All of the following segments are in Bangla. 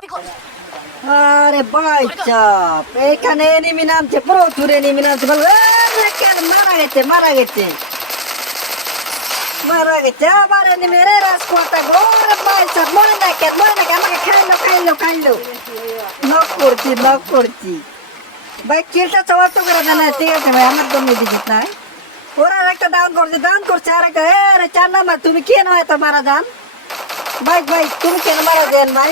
আরে ভাই চাপ এখানে এনিমি নামছে প্রচুর এনিমি নামছে বল আরে কেন মারা গেছে মারা গেছে মারা গেছে আবার এনিমি রে রাজকোটা ওরে ভাই চাপ মরে না কেন মরে না কেন আমাকে খাইলো খাইলো খাইলো নক করছি নক করছি ভাই কিলটা সমাপ্ত করে দেন ঠিক আছে ভাই আমার জন্য দিকে তাই ওরা আর একটা ডাউন করছে ডাউন করছে আর একটা এ রে চার নাম্বার তুমি কেন এত মারা যান ভাই ভাই তুমি কেন মারা যান ভাই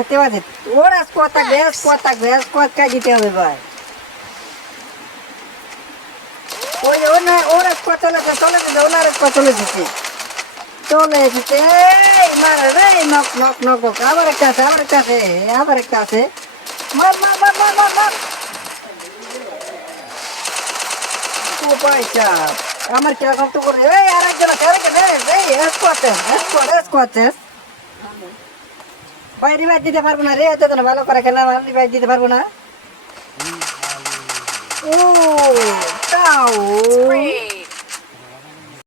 ঠিক আছে ওরা থাকবে স্কোয়াড থাকবে স্কোয়াড কাজ দিতে হবে ভাই ওই ওনা ওরা চলে যাচ্ছে চলে যাচ্ছে ওনার স্কোয়াড চলে চলে এসেছে এই রে নক নক নক নক আবার একটা আছে আবার একটা আছে আবার একটা আছে মার মার মার মার মার মার আমার কি তো করে এই আরেকজন আরেকজন এই এই স্কোয়াড স্কোয়াড স্কোয়াড ভাই রিভাইজ দিতে পারব না রে? এত ভালো করে খেলা রিভাইজ দিতে পারব না। ও।